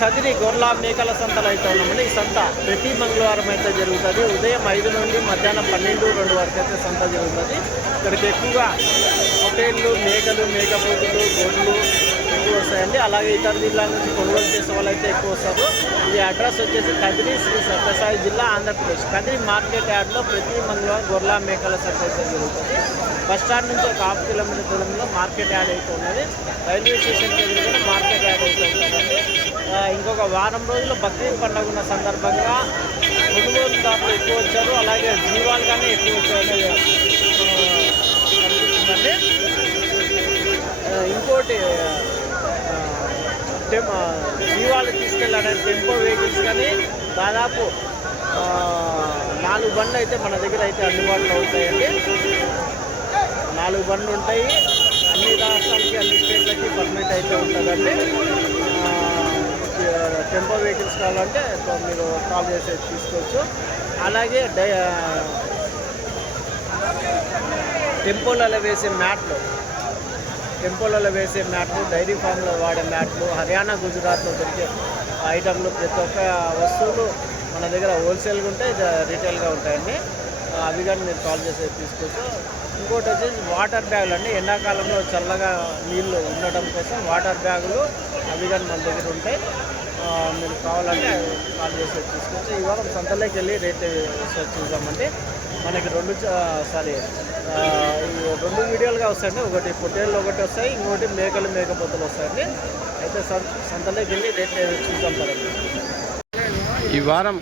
కదిరి గొర్రెల మేకల సంతలు అయితే ఉన్నామండి. ఈ సంత ప్రతి మంగళవారం అయితే జరుగుతుంది. ఉదయం 5 నుండి మధ్యాహ్నం 12-2 వరకు అయితే సంత జరుగుతుంది. ఇక్కడికి ఎక్కువగా పొట్టేళ్ళు, మేకలు, మేకపోతులు, గొర్రెలు ఎక్కువ వస్తాయండి. అలాగే ఇతర జిల్లాల నుంచి కొనుగోలు చేసే వాళ్ళు అయితే ఎక్కువ వస్తారు. ఇది అడ్రస్ వచ్చేసి కదిరి, శ్రీ సత్యసాయి జిల్లా, ఆంధ్రప్రదేశ్. కదిరి మార్కెట్ యార్డ్లో ప్రతి మంగళవారం గొర్రెల మేకల సంత అయితే జరుగుతుంది. బస్ స్టాండ్ నుంచి ఒక 1/2 కిలోమీటర్ దూరంలో మార్కెట్ యార్డ్ అయితే ఉన్నది. రైల్వే స్టేషన్కి ఎదురుగా మార్కెట్ యార్డ్ అయితే ఉంటుందండి. ఇంకొక వారం రోజులు బక్రీద్ పండుగ ఉన్న సందర్భంగా కొనుగోలుదారులు ఎక్కువ వచ్చారు. అలాగే జీవాలు కానీ ఎక్కువ వచ్చారని కనిపిస్తుందండి. ఇంకోటి జీవాలు తీసుకెళ్ళడానికి టెంపో వెహికల్స్ కానీ దాదాపు 4 బండ్లు అయితే మన దగ్గర అయితే అందుబాటులో ఉంటాయండి. 4 బండ్లు ఉంటాయి. అన్ని రాష్ట్రాలకి, అన్ని స్టేట్లకి పర్మిట్ అయితే ఉంటుందండి. టెంపో వెహికల్స్ కావాలంటే మీరు కాల్ చేసి తీసుకోవచ్చు. అలాగే టెంపోలలో వేసే మ్యాట్లు, డైరీ ఫామ్లో వాడే మ్యాట్లు, హర్యానా, గుజరాత్లో దొరికే ఐటమ్లు, ప్రతి ఒక్క వస్తువులు మన దగ్గర హోల్సేల్గా ఉంటాయి, రీటైల్గా ఉంటాయండి. అవి కానీ మీరు కాల్ చేసి తీసుకోవచ్చు. ఇంకోటి వచ్చేసి వాటర్ బ్యాగులు అండి. ఎండాకాలంలో చల్లగా నీళ్ళు ఉండటం కోసం వాటర్ బ్యాగులు అవి కానీ మన దగ్గర ఉంటాయి. మీరు కావాలంటే కాల్ చేసి తీసుకోవచ్చు. ఇవాళ సంతలోకి వెళ్ళి రేట్ చూద్దామండి. మనకి 2 వీడియోలుగా వస్తాయండి. ఒకటి పొట్టేళ్ళు ఒకటి వస్తాయి, ఇంకోటి మేకలు, మేకపోతులు వస్తాయండి. అయితే సంతలోకి వెళ్ళి రేట్ చూద్దాం కదండి. ఈ వారం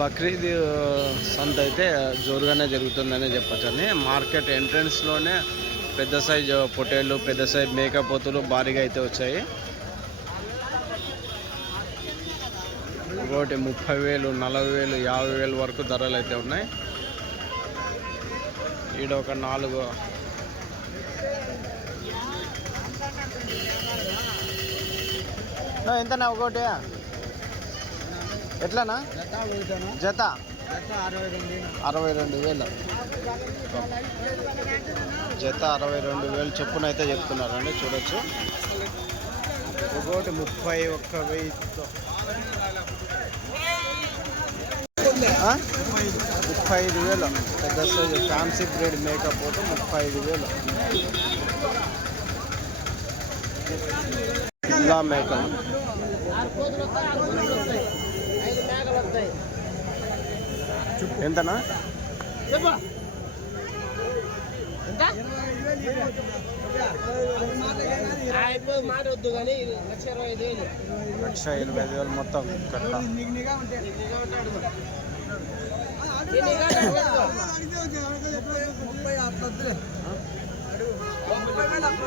బక్రీద్ సంత అయితే జోరుగానే జరుగుతుందనే చెప్పచ్చండి. మార్కెట్ ఎంట్రన్స్లోనే పెద్ద సైజు పొట్టేళ్ళు, పెద్ద సైజు మేకపోతులు భారీగా అయితే వచ్చాయి. ఒకటి 30,000, 40,000, 50,000 వరకు ధరలు అయితే ఉన్నాయి. ఈడ ఒక 4 ఎంతనా ఒకటి ఎట్లనా జత 62,000 జత 62,000 చొప్పున అయితే చెప్తున్నారండి. చూడొచ్చు. ఒకటి 31,000 35,000 పెద్ద సైజు ఫ్యాన్సీ బ్రీడ్ మేకప్ పోతే 35,000. ఇలా మేకప్ ఎంతనా? 1,20,000 మొత్తం కట్ట.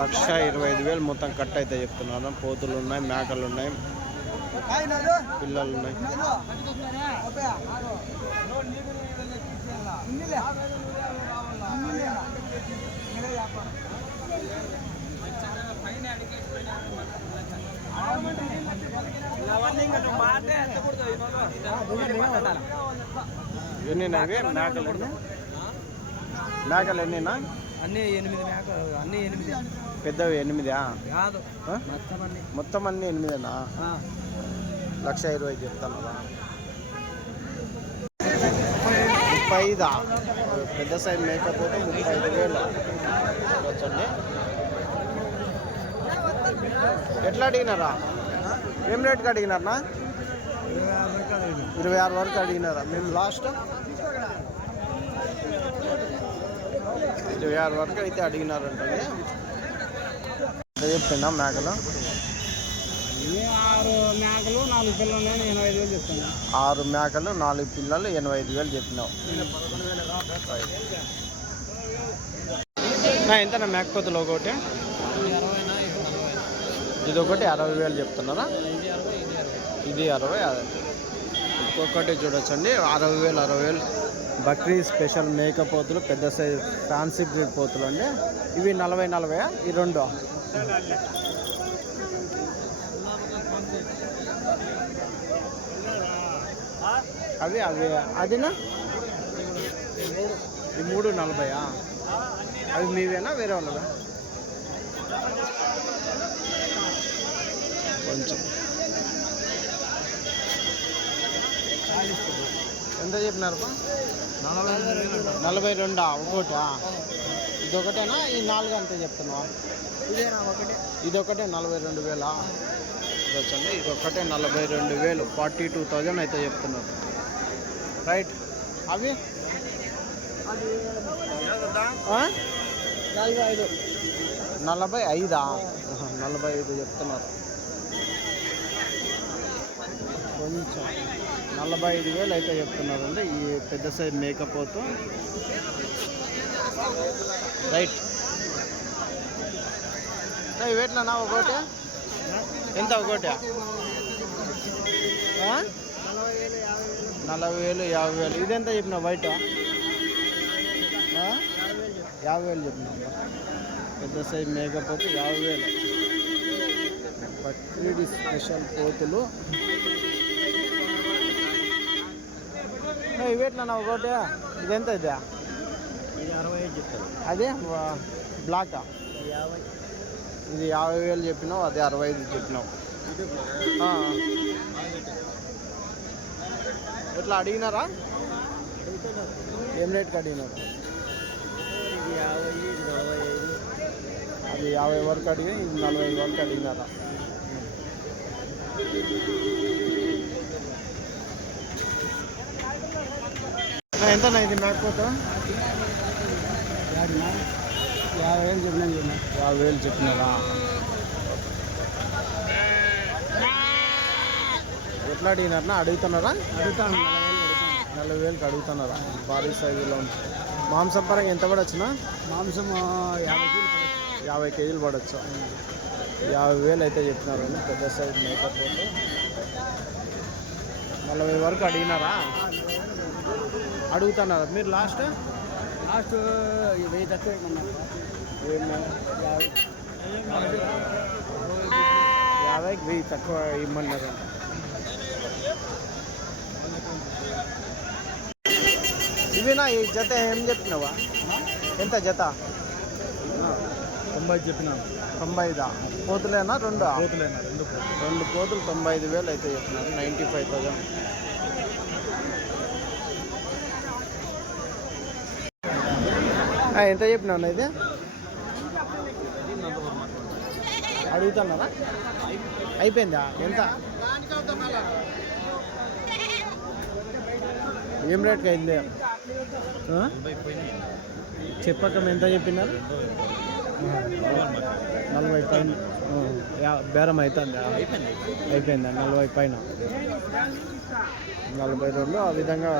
1,25,000 మొత్తం కట్ట అయితే చెప్తున్నాను. పోతులు ఉన్నాయి, మేకలు ఉన్నాయి, పిల్లలు ఉన్నాయి. ఎన్ని మేకలు? మేకలు ఎన్నినా? అన్నీ 8 మేకలు. అన్నీ 8. పెద్దవి 8 కాదు, మొత్తం అన్నీ 8. 1,20,000 చెప్తాను. 35 పెద్ద సైజ్ మేకప్ పోతే 35,000 వచ్చండి. ఎట్లా అడిగినారా? ఏం రేట్కి అడిగినారనా? 26 వరకు అడిగినారా? మేము లాస్ట్ 26 వరకు అయితే అడిగినారంటే చెప్తున్నా. మేకలు 6 మేకలు 4 పిల్లలు 85,000 చెప్తాను. 6 మేకలు 4 పిల్లలు 85,000 చెప్పినావు. ఎంతనా మేకపోతులు? ఒకటి ఇది ఒకటి 60,000 చెప్తున్నారా? ఇది 60. ఇంకొకటి చూడొచ్చండి 60,000. బక్రీద్ స్పెషల్ మేకపోతులు, పెద్ద సైజ్ ఫ్యాన్సీ బ్రీడ్ పోతులు అండి. ఇవి 40 ఈ 2 అవి అదినా? ఈ 3 40. అవి మీవేనా వేరే వాళ్ళదా? కొంచెం ఎంత చెప్పినారు 42 ఒకటా? ఇదొకటేనా ఈ 4 అంతే చెప్తున్నావా? ఇదొకటే 42,000. వచ్చండి ఇదొకటే 42,000, 42,000 అయితే చెప్తున్నారు. రైట్. అవి 45. 45 చెప్తున్నారు. కొంచెం 45,000 అయితే చెప్తున్నారండి ఈ పెద్ద సైజ్ మేకపోతు. రైట్. ఇవేట్లనా ఒకటి? ఎంత ఒకటి? 40,000, 50,000. ఇదెంత చెప్పినా బయట? 50,000 చెప్పినా. పెద్ద సైజ్ మేకపోతే 50,000. బక్రీడ్ స్పెషల్ పోతులు. ఇవేట్లనా ఒకటి? ఇదెంత ఇదే? 65 చెప్తాను. అదే బ్లాకా? ఇది 50,000 చెప్పినావు, అదే 65 చెప్పినావు. ఎట్లా అడిగినారా? ఏం రేట్కి అడిగినారు? అది 50 వరకు అడిగి ఇది 45 వరకు అడిగినారా? ఎంతనా ఇది మేకపోతే? 50,000 చెప్పినా. 50,000 చెప్పినారా? ఎట్లా అడిగినారనా? అడుగుతున్నారా? 40,000కి అడుగుతున్నారా? భారీ సైజులో ఉంది. మాంసం పరంగా ఎంత పడవచ్చునా? మాంసం 50 కేజీలు పడవచ్చు. 50,000 అయితే చెప్పినారు. పెద్ద సైజు మేకప్ పోతే 40 వరకు అడిగినారా? అడుగుతున్నారా మీరు? లాస్ట్ 1000 తక్కువ 50కి 1000 తక్కువ ఇమ్మన్నారు. ఇవేనా ఈ జత? ఏం చెప్పినావా? ఎంత జత? 90 చెప్పినా. 90. పోతులేనా? 2 పోతులేనా? 2 పోతులు 95,000 అయితే చెప్పినారు. 95,000. ఎంత చెప్పినావు ఇది? అడుగుతున్నారా? అయిపోయిందా? ఎంత? ఏం రేట్కి అయింది? చెప్పక ఎంత చెప్పినారు? 40 పైన బేరం అవుతుందా? అయిపోయిందా? 40 పైన 42 ఆ విధంగా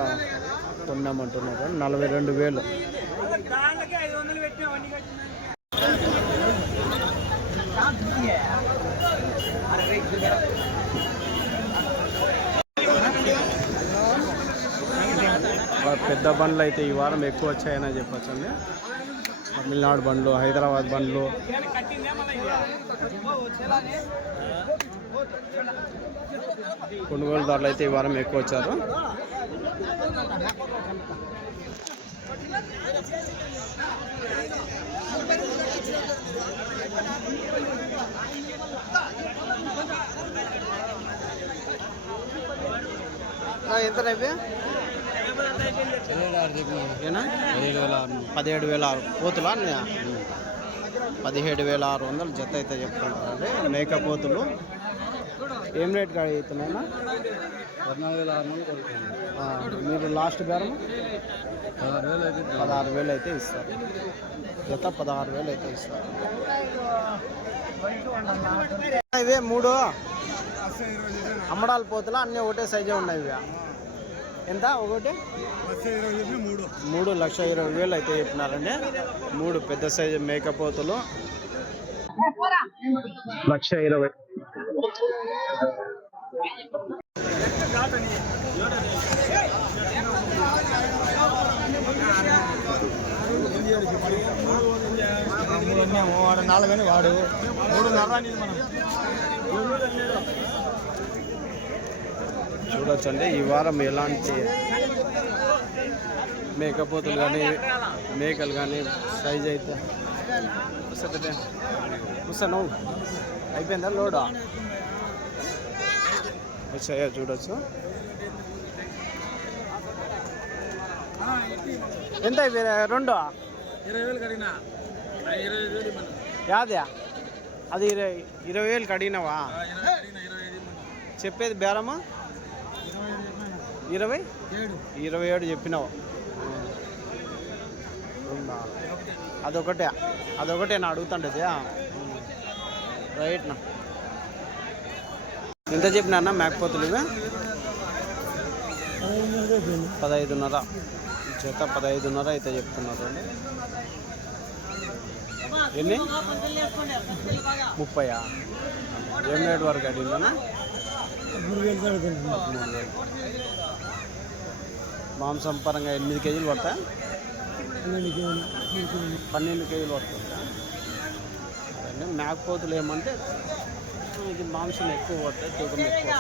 కొన్నామంటున్నారు. 42,000. పెద్ద బండ్లు అయితే ఈ వారం ఎక్కువ వచ్చాయని చెప్పచ్చు అండి. తమిళనాడు బండ్లు, హైదరాబాద్ బండ్లు. కొనుగోలుదారులు అయితే ఈ వారం ఎక్కువ వచ్చారు. ఎంత రేపే? 17,600 పోతులా? 17,600 జత అయితే చెప్తున్నారండి మేకపోతులు. ఏం రేట్కి అడుగుతున్నాయినా? 14,600. మీరు లాస్ట్ బేరం 16,000 అయితే ఇస్తారు. జత 16,000 అయితే ఇస్తారు. ఇవే 3 అమ్మడాలు పోతులా? అన్నీ ఒకటే సైజే ఉన్నాయి. ఇవి ఎంత? ఒకటి 3,20,000 అయితే చెప్పినారండి. 3 పెద్ద సైజు మేకపోతులు 1,20,000. వాడు 4 అని వాడు 3.5. చూడొచ్చండి ఈ వారం ఎలాంటి మేకపోతులు కానీ మేకలు కానీ సైజ్ అయితే వస్తాను. అయిపోయిందా లోడా? వచ్చాయా? చూడొచ్చు. ఎంత ఇవి రెండు 20,000 కడిగినా 25,000 యాదే అది 20,000 కడిగినావా? చెప్పేది బేరమా 27 చెప్పినావు. అదొకటే నా అడుగుతుండేది. రైట్నా. ఎంత చెప్పినా అన్న మేకపోతులు ఇవి? 15,500 జత. 15,500 అయితే చెప్తున్నారు. ఎన్ని 30? ఏం రేట్ వరకు అడిగిందన్నా? 3,000. మాంసం పరంగా 8 కేజీలు పడతాయి. 12 కేజీలు పడుతుంది. మేకపోతులు ఏమంటే ఇది మాంసం ఎక్కువ పడతాయి, తూకం ఎక్కువ.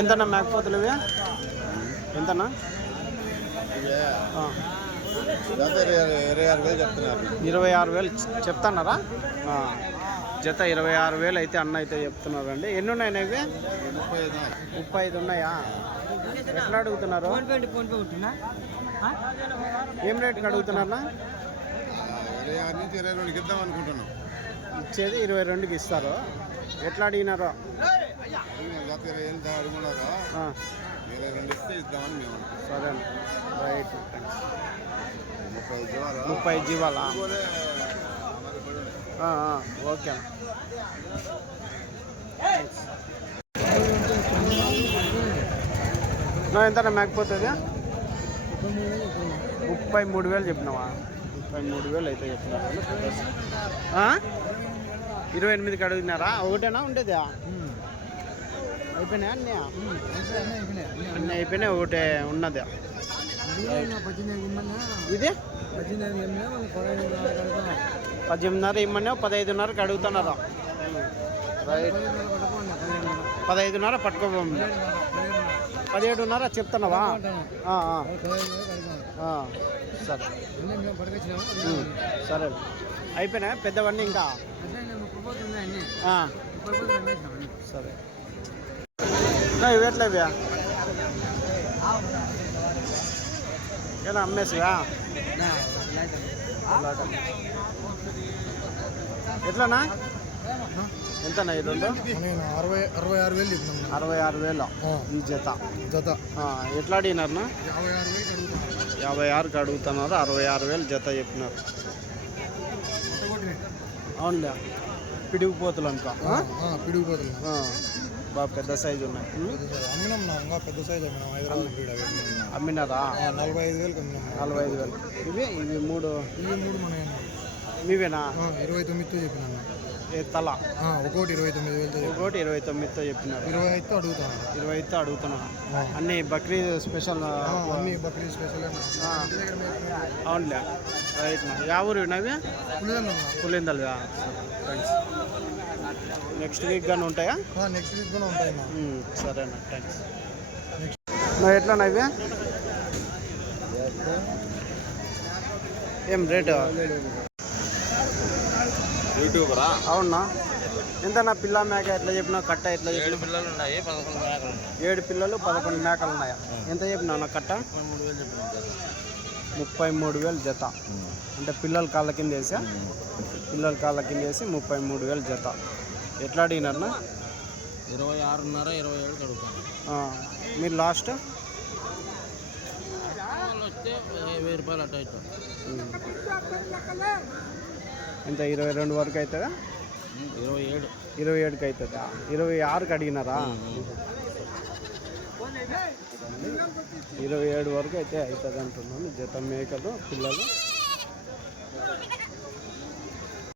ఎంతన్నా మేకపోతులు ఇవి? ఎంతన్నా? 26,000 చెప్తున్నారా? జత 26,000 అయితే అన్న అయితే చెప్తున్నారు అండి. ఎన్ని ఉన్నాయన్నా ఇవి? 35 ఉన్నాయా? ఎట్లా అడుగుతున్నారు? ఏం రేట్కి అడుగుతున్నారా? ఇచ్చేది 22కి ఇస్తారు. ఎట్లా అడిగినారో? సరే రైట్. 35 జీవాలా? ఓకే. ఎంతనా మేకపోతుంది? 33,000 చెప్పినావా? 33,000 అయితే చెప్పినారా? 28కి అడుగుతున్నారా? ఒకటేనా ఉండేది? అయిపోయినాయా అన్నీ? అన్నీ అయిపోయినాయి, ఒకటే ఉన్నది. ఇది 18,500 ఇమ్మన్నా, 15,500కి అడుగుతున్నారు. రైట్. 15,500 పట్టుకోబోండి. 17,500 చెప్తున్నావా? సరే సరే. అయిపోయినా పెద్దవన్నీ ఇంకా? సరే. ఇవి ఎట్లా ఇవి? ఎలా అమ్మేసివా? ఎట్లానా? ఎంతనా ఇది? 66,000 ఈ జత. ఎట్లా అడిగినారనా? 56కి అడుగుతున్నారు. 66,000 జత చెప్పినారు. అవునులే, పిడిగిపోతులు అనుకో. పిడిగిపోతులు బాగా పెద్ద సైజు ఉన్నాయి. పెద్ద సైజు అమ్మినారా? 45,000. ఇవి 3 మీవేనా? 29తో చెప్పినా. తల ఒకటి 29తో చెప్పినారు. 25తో అడుగుతున్నాను. అన్ని బక్రీద్ స్పెషల్. అవునులే. రైట్. యా ఊరు నవి? పులిందల్. థ్యాంక్స్. నెక్స్ట్ వీక్ కానీ ఉంటాయా? నెక్స్ట్ వీక్ కూడా ఉంటాయి. సరేనా, థ్యాంక్స్. ఎట్లా ఇవి? ఏం రేటు? యూట్యూబరా? అవునా? ఎంతనా పిల్ల మేక ఎట్లా చెప్పినా? కట్ట ఎట్లా చెప్పిన? 7 పిల్లలు ఉన్నాయి, 11 మేకలు. 7 పిల్లలు 11 మేకలు ఉన్నాయా? ఎంత చెప్పినా కట్ట? 33,000 జత. అంటే పిల్లల కాళ్ళ కింద వేసా? పిల్లల కాళ్ళ కింద వేసి 33,000 జత. ఎట్లా అడిగినారన్నా? 26,500, 27 అడుగుతాను. మీరు లాస్ట్ వస్తే 1,000 రూపాయలు అట్ట అవుతాం. ఇంత 22 వరకు అవుతుందా? 27కి అవుతుందా? 26కి అడిగినారా? 27 వరకు అయితే అవుతుంది అంటున్నాను. జత మేకలు పిల్లలు.